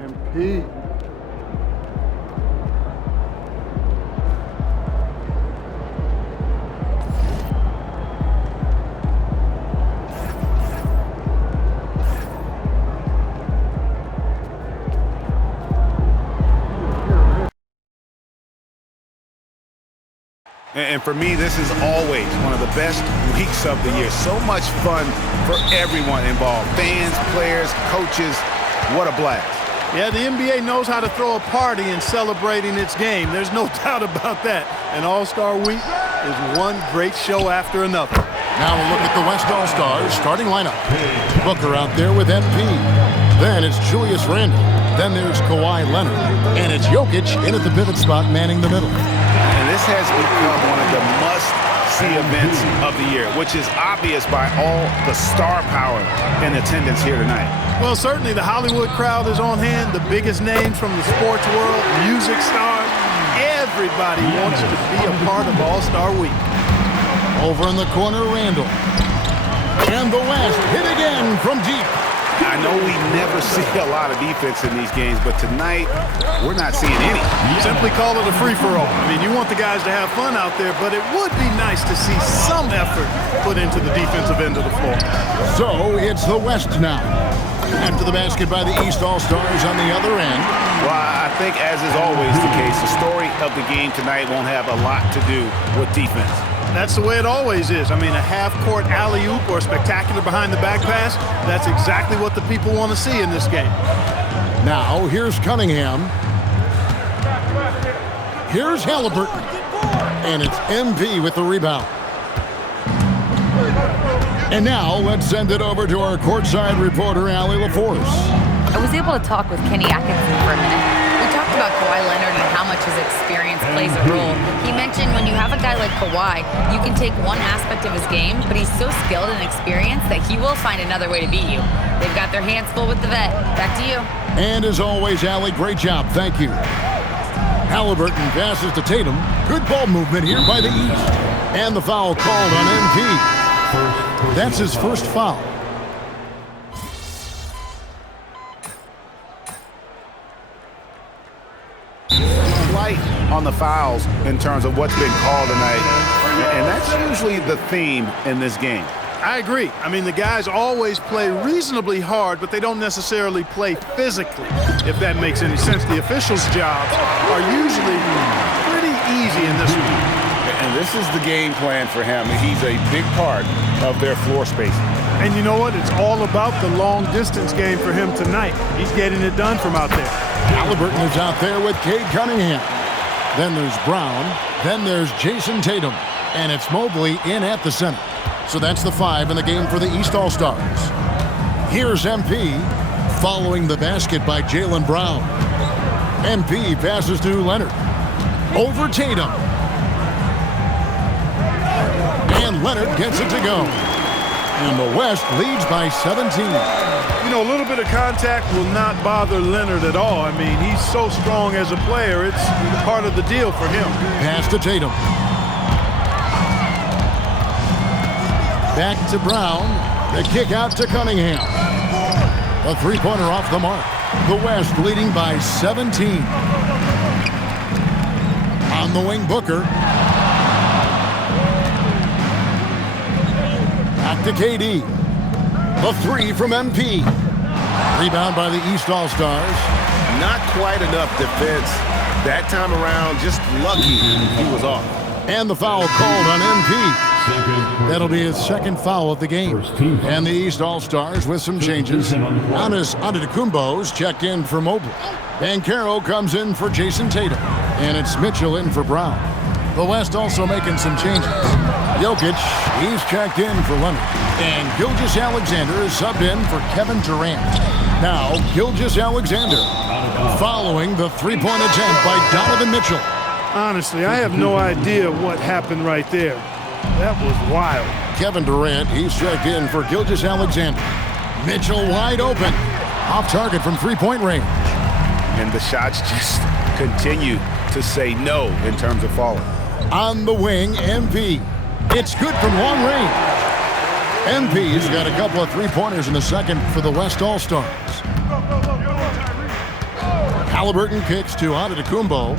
MP. And for me, this is always one of the best weeks of the year. So much fun for everyone involved. Fans, players, coaches. What a blast. Yeah, the NBA knows how to throw a party in celebrating its game. There's no doubt about that. And All-Star Week is one great show after another. Now we'll look at the West All-Stars starting lineup. Booker out there with MP. Then it's Julius Randle. Then there's Kawhi Leonard. And it's Jokic in at the pivot spot manning the middle. And this has become one of the must-see events of the year, which is obvious by all the star power in attendance here tonight. Well, certainly the Hollywood crowd is on hand, the biggest names from the sports world, music stars. Everybody wants to be a part of All-Star Week. Over in the corner, Randle. And the West hit again from deep. I know we never see a lot of defense in these games, but tonight we're not seeing any. Simply call it a free-for-all. I mean, you want the guys to have fun out there, but it would be nice to see some effort put into the defensive end of the floor. So it's the West now. After the basket by the East All-Stars on the other end. Well, I think, as is always the case, the story of the game tonight won't have a lot to do with defense. That's the way it always is. I mean, a half-court alley-oop or a spectacular behind-the-back pass, that's exactly what the people want to see in this game. Now, here's Cunningham. Here's Halliburton. And it's MP with the rebound. And now, let's send it over to our courtside reporter, Allie LaForce. I was able to talk with Kenny Atkinson for a minute. We talked about Kawhi Leonard and how much his experience plays a role. He mentioned when you have a guy like Kawhi, you can take one aspect of his game, but he's so skilled and experienced that he will find another way to beat you. They've got their hands full with the vet. Back to you. And as always, Allie, great job. Thank you. Halliburton passes to Tatum. Good ball movement here by the East. And the foul called on MP. That's his first foul. Light on the fouls in terms of what's been called tonight, and that's usually the theme in this game. I agree. I mean, the guys always play reasonably hard, but they don't necessarily play physically, if that makes any sense. The officials' jobs are usually pretty easy in this one. And this is the game plan for him. He's a big part of their floor spacing. And you know what? It's all about the long-distance game for him tonight. He's getting it done from out there. Halliburton is out there with Cade Cunningham. Then there's Brown. Then there's Jason Tatum. And it's Mobley in at the center. So that's the 5 in the game for the East All-Stars. Here's MP following the basket by Jaylen Brown. MP passes to Leonard. Over Tatum. And Leonard gets it to go. And the West leads by 17. You know, a little bit of contact will not bother Leonard at all. I mean, he's so strong as a player. It's part of the deal for him. Pass to Tatum. Back to Brown. The kick out to Cunningham. A three-pointer off the mark. The West leading by 17. On the wing, Booker. Back to KD. The 3 from MP. Rebound by the East All-Stars. Not quite enough defense that time around. Just lucky he was off. And the foul called on MP. That'll be his second foul of the game. And the East All-Stars with some changes. Giannis Antetokounmpo's checked in for Mobley. Banchero comes in for Jason Tatum. And it's Mitchell in for Brown. The West also making some changes. Jokic, he's checked in for Leonard. And Gilgeous-Alexander is subbed in for Kevin Durant. Now, Gilgeous-Alexander following the three-point attempt by Donovan Mitchell. Honestly, I have no idea what happened right there. That was wild. Kevin Durant, he's checked in for Gilgeous-Alexander. Mitchell wide open. Off target from three-point range. And the shots just continue to say no in terms of falling. On the wing, MP. It's good from long range. MP's got a couple of three-pointers in the second for the West All-Stars. Halliburton kicks to Antetokounmpo.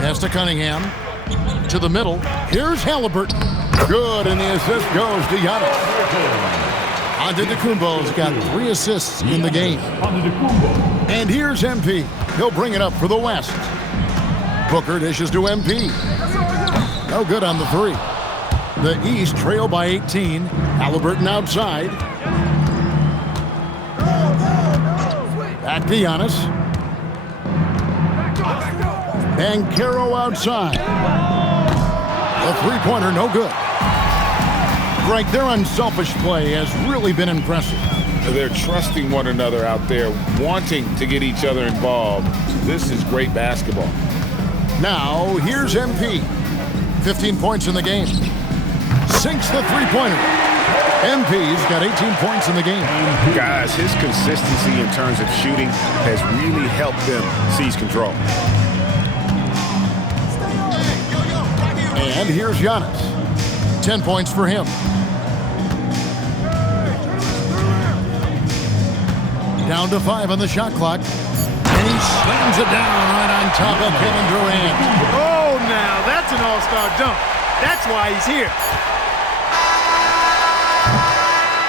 Pass to Cunningham. To the middle. Here's Halliburton. Good, and the assist goes to Giannis. Antetokounmpo's got 3 assists in the game. And here's MP. He'll bring it up for the West. Booker dishes to MP. No good on the 3. The East trail by 18. Halliburton outside. Back to Giannis. Banchero outside. The three-pointer no good. Greg, their unselfish play has really been impressive. They're trusting one another out there, wanting to get each other involved. This is great basketball. Now, here's MP. 15 points in the game. Sinks the three-pointer. MP's got 18 points in the game. Guys, his consistency in terms of shooting has really helped them seize control. And here's Giannis. 10 points for him. Down to 5 on the shot clock. And he slams it down right on top of Kevin Durant. Oh, now that's an all-star dunk. That's why he's here.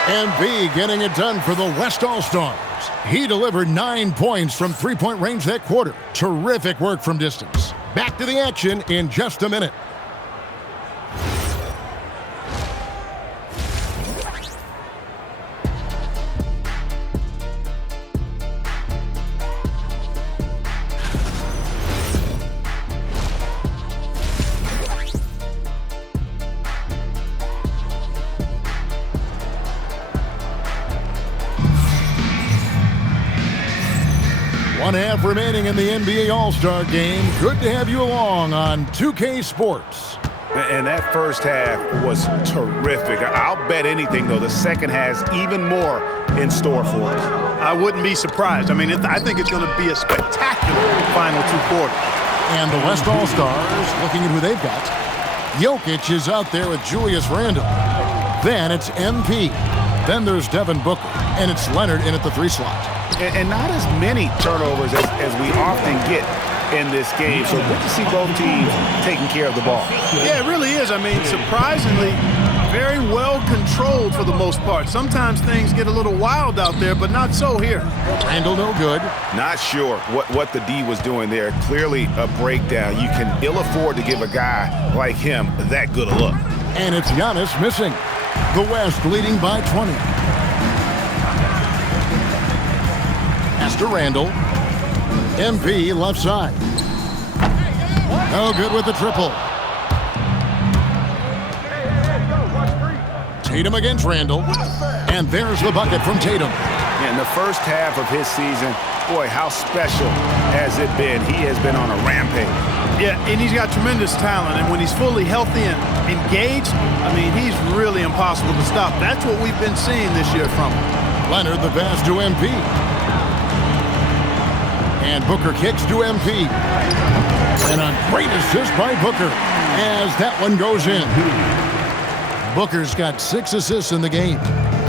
MB getting it done for the West All-Stars. He delivered 9 points from three-point range that quarter. Terrific work from distance. Back to the action in just a minute. One half remaining in the NBA All-Star Game. Good to have you along on 2K Sports. And that first half was terrific. I'll bet anything, though, the second has even more in store for us. I wouldn't be surprised. I mean, I think it's going to be a spectacular final 2 quarters. And the West All-Stars, looking at who they've got. Jokic is out there with Julius Randle. Then it's MP. Then there's Devin Booker. And it's Leonard in at the 3 slot. And not as many turnovers as we often get in this game. So good to see both teams taking care of the ball. Yeah, it really is. I mean, surprisingly, very well controlled for the most part. Sometimes things get a little wild out there, but not so here. Randle no good. Not sure what the D was doing there. Clearly a breakdown. You can ill afford to give a guy like him that good a look. And it's Giannis missing. The West leading by 20. Pass to Randle. MP left side. No good with the triple. Tatum against Randle. And there's the bucket from Tatum. In the first half of his season, boy, how special has it been? He has been on a rampage. Yeah, and he's got tremendous talent. And when he's fully healthy and engaged, I mean, he's really impossible to stop. That's what we've been seeing this year from him. Leonard the pass to MP. And Booker kicks to MP. And a great assist by Booker as that one goes in. Booker's got 6 assists in the game.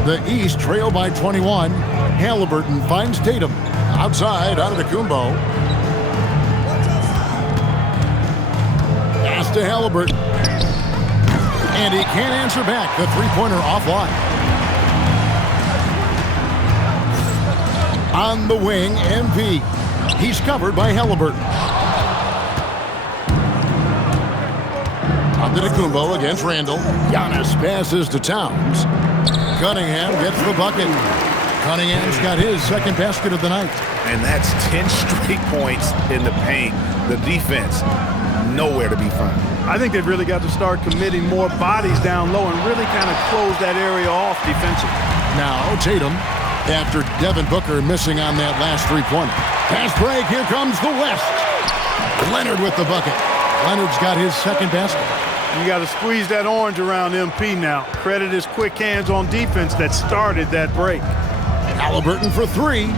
The East trail by 21. Halliburton finds Tatum. Outside, Antetokounmpo. Pass to Halliburton. And he can't answer back. The three-pointer offline. On the wing, MP. He's covered by Halliburton. Antetokounmpo against Randle. Giannis passes to Towns. Cunningham gets the bucket. Cunningham's got his second basket of the night. And that's 10 straight points in the paint. The defense, nowhere to be found. I think they've really got to start committing more bodies down low and really kind of close that area off defensively. Now Tatum, after Devin Booker missing on that last three-pointer. Pass break, here comes the West. Leonard with the bucket. Leonard's got his second basket. You got to squeeze that orange around MP now. Credit his quick hands on defense that started that break. Halliburton for 3.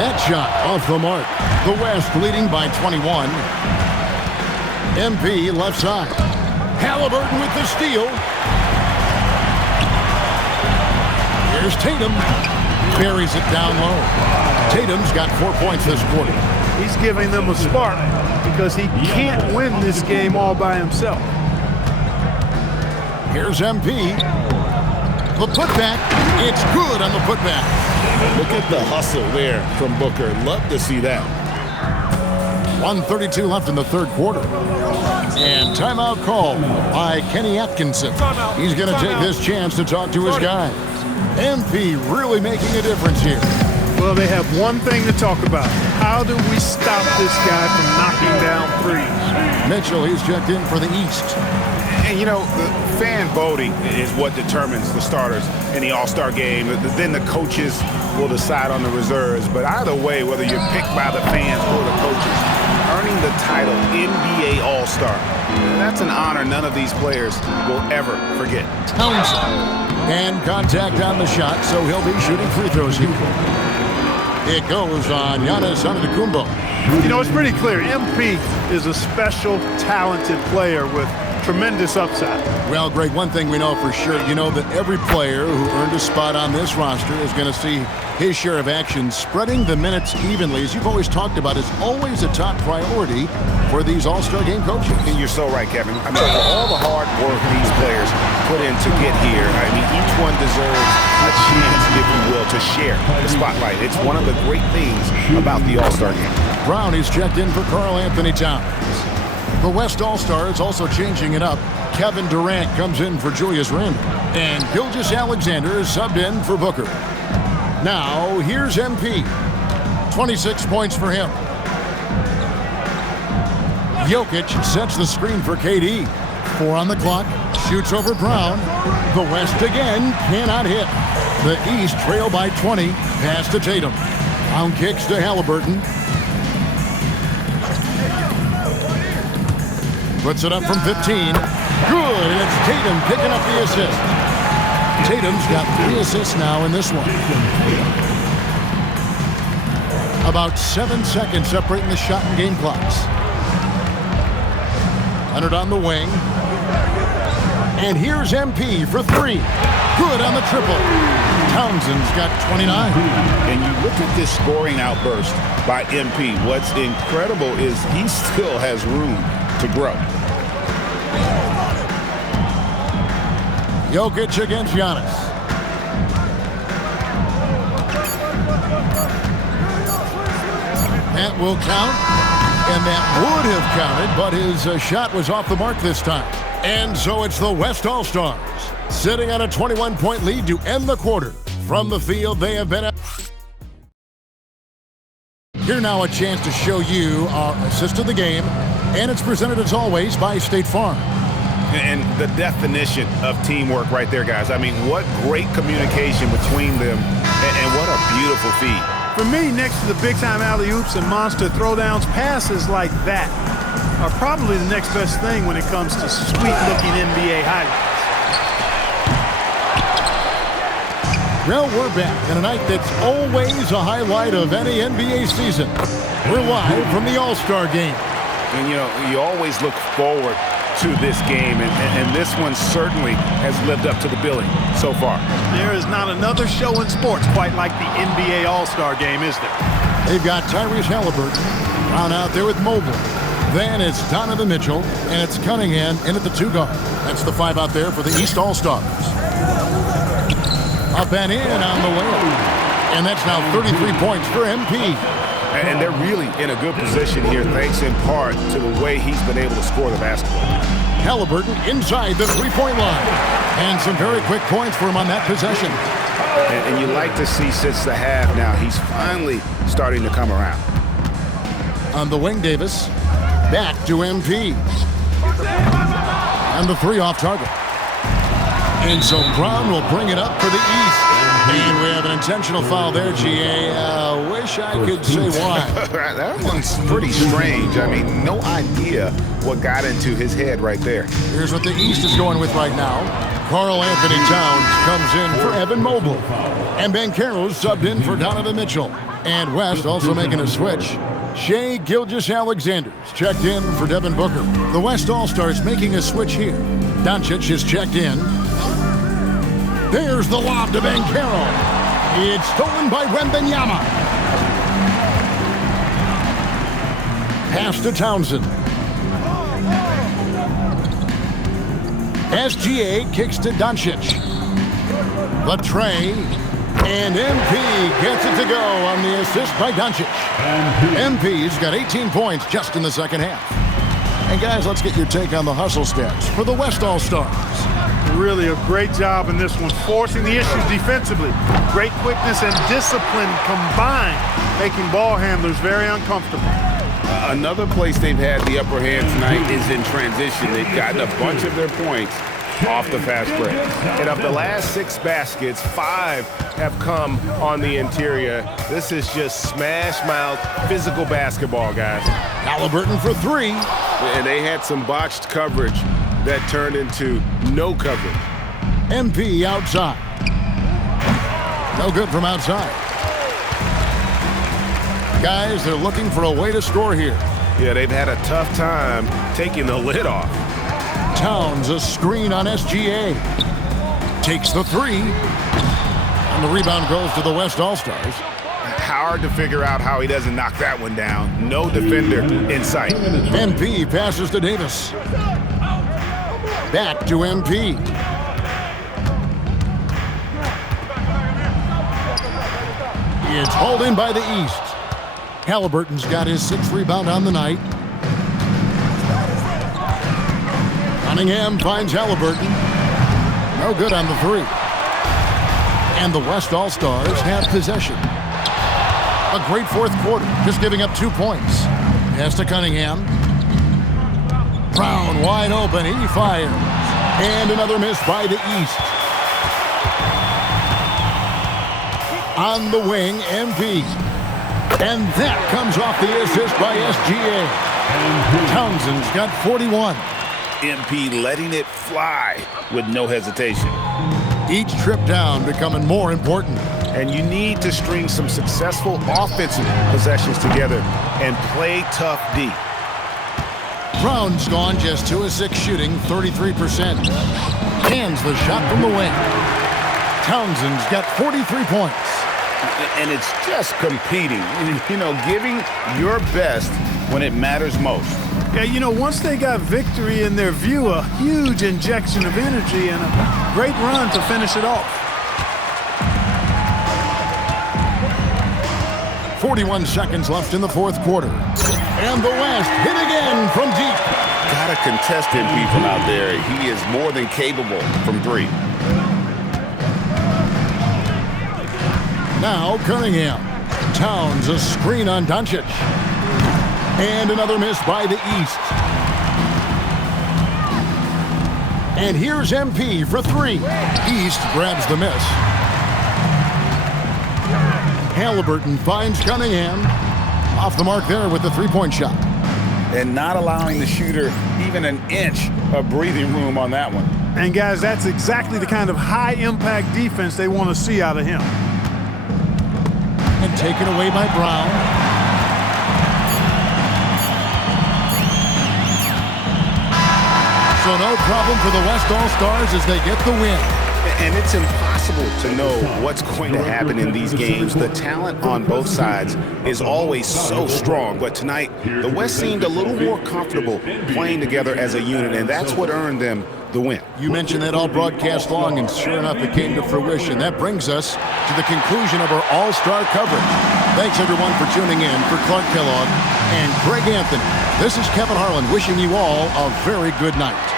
That shot off the mark. The West leading by 21. MP left side. Halliburton with the steal. Here's Tatum. Buries it down low. Tatum's got 4 points this quarter. He's giving them a spark because he can't win this game all by himself. Here's MP. The putback. It's good on the putback. Look at the hustle there from Booker. Love to see that. 1:32 left in the third quarter. And timeout called by Kenny Atkinson. He's going to take this chance to talk to his guys. MP really making a difference here. Well, they have one thing to talk about. How do we stop this guy from knocking down threes? Mitchell, he's checked in for the East. And, you know, the fan voting is what determines the starters in the All-Star game. Then the coaches will decide on the reserves. But either way, whether you're picked by the fans or the coaches, earning the title NBA All-Star, that's an honor none of these players will ever forget. Townsend. And contact on the shot, so he'll be shooting free throws here. It goes on Giannis Antetokounmpo. You know, it's pretty clear. MP is a special, talented player with tremendous upside. Well, Greg, one thing we know for sure, you know that every player who earned a spot on this roster is going to see his share of action. Spreading the minutes evenly, as you've always talked about, is always a top priority for these All-Star game coaches. And you're so right, Kevin. I mean, for all the hard work these players put in to get here, I mean, each one deserves a chance, if you will, to share the spotlight. It's one of the great things about the All-Star game. Brown is checked in for Karl Anthony Towns. The West All-Stars also changing it up. Kevin Durant comes in for Julius Randle. And Gilgeous-Alexander is subbed in for Booker. Now, here's MP. 26 points for him. Jokic sets the screen for KD. 4 on the clock. Shoots over Brown. The West again cannot hit. The East trail by 20. Pass to Tatum. Brown kicks to Halliburton. Puts it up from 15. Good, and it's Tatum picking up the assist. Tatum's got 3 assists now in this one. About 7 seconds separating the shot and game clocks. Leonard on the wing. And here's MP for 3. Good on the triple. Townsend's got 29. And you look at this scoring outburst by MP. What's incredible is he still has room to grow. Jokic against Giannis. That will count, and that would have counted, but his shot was off the mark this time. And so it's the West All-Stars sitting on a 21-point lead to end the quarter. From the field, they have been... Here now a chance to show you our assist of the game, and it's presented as always by State Farm. And the definition of teamwork right there, guys. I mean, what great communication between them, and what a beautiful feed. For me, next to the big-time alley-oops and monster throwdowns, passes like that are probably the next best thing when it comes to sweet-looking NBA highlights. Well, we're back in a night that's always a highlight of any NBA season. We're live from the All-Star game. And, you know, you always look forward to this game, and this one certainly has lived up to the billing so far. There is not another show in sports quite like the NBA All-Star game, is there? They've got Tyrese Halliburton down out there with Mobley. Then it's Donovan Mitchell, and it's Cunningham in at the 2 guard. That's the 5 out there for the East All-Stars. Up and in on the way. And that's now 33 points for MP. And they're really in a good position here, thanks in part to the way he's been able to score the basketball. Halliburton inside the 3-point line. And some very quick points for him on that possession. And you like to see since the half now, he's finally starting to come around. On the wing, Davis. Back to MP. And the 3 off target. And so Brown will bring it up for the East. And we have an intentional foul there, GA. Wish I could say why. That one's pretty strange. I mean, no idea what got into his head right there. Here's what the East is going with right now. Karl Anthony Towns comes in for Evan Mobley. And Banchero's subbed in for Donovan Mitchell. And West also making a switch. Shai Gilgeous-Alexander's checked in for Devin Booker. The West All-Stars making a switch here. Doncic is checked in. There's the lob to Banchero. It's stolen by Wembanyama. Pass to Townsend. SGA kicks to Doncic. The tray. And MP gets it to go on the assist by Doncic. MP's got 18 points just in the second half. And guys, let's get your take on the hustle stats for the West All-Stars. Really a great job in this one, forcing the issues defensively. Great quickness and discipline combined, making ball handlers very uncomfortable. Another place they've had the upper hand tonight is in transition. They've gotten a bunch of their points off the fast break. And of the last 6 baskets, 5 have come on the interior. This is just smash-mouth physical basketball, guys. Halliburton for 3. And they had some botched coverage that turned into no coverage. MP outside. No good from outside. Guys, they're looking for a way to score here. Yeah, they've had a tough time taking the lid off. Towns a screen on SGA. Takes the 3. And the rebound goes to the West All-Stars. Hard to figure out how he doesn't knock that one down. No defender in sight. MP passes to Davis. Back to MP. It's hauled in by the East. Halliburton's got his 6th rebound on the night. Cunningham finds Halliburton. No good on the 3. And the West All-Stars have possession. A great fourth quarter, just giving up 2 points. Pass to Cunningham. Brown wide open, he fires. And another miss by the East. On the wing, MP. And that comes off the assist by SGA. Townsend's got 41. MP letting it fly with no hesitation. Each trip down becoming more important. And you need to string some successful offensive possessions together and play tough D. Brown's gone just 2 of 6 shooting, 33%. Hands the shot from the wing. Townsend's got 43 points. And it's just competing, you know, giving your best when it matters most. Yeah, you know, once they got victory in their view, a huge injection of energy and a great run to finish it off. 41 seconds left in the fourth quarter. And the West hit again from deep. Gotta contest MP from out there. He is more than capable from 3. Now Cunningham. Towns a screen on Doncic. And another miss by the East. And here's MP for 3. East grabs the miss. Halliburton finds Cunningham. Off the mark there with the 3-point shot. And not allowing the shooter even an inch of breathing room on that one. And guys, that's exactly the kind of high-impact defense they want to see out of him. And taken away by Brown. So no problem for the West All-Stars as they get the win. And it's impossible to know what's going to happen in these games. The talent on both sides is always so strong. But tonight, the West seemed a little more comfortable playing together as a unit, and that's what earned them the win. You mentioned that all broadcast long, and sure enough, it came to fruition. That brings us to the conclusion of our All-Star coverage. Thanks, everyone, for tuning in. For Clark Kellogg and Greg Anthony, this is Kevin Harlan wishing you all a very good night.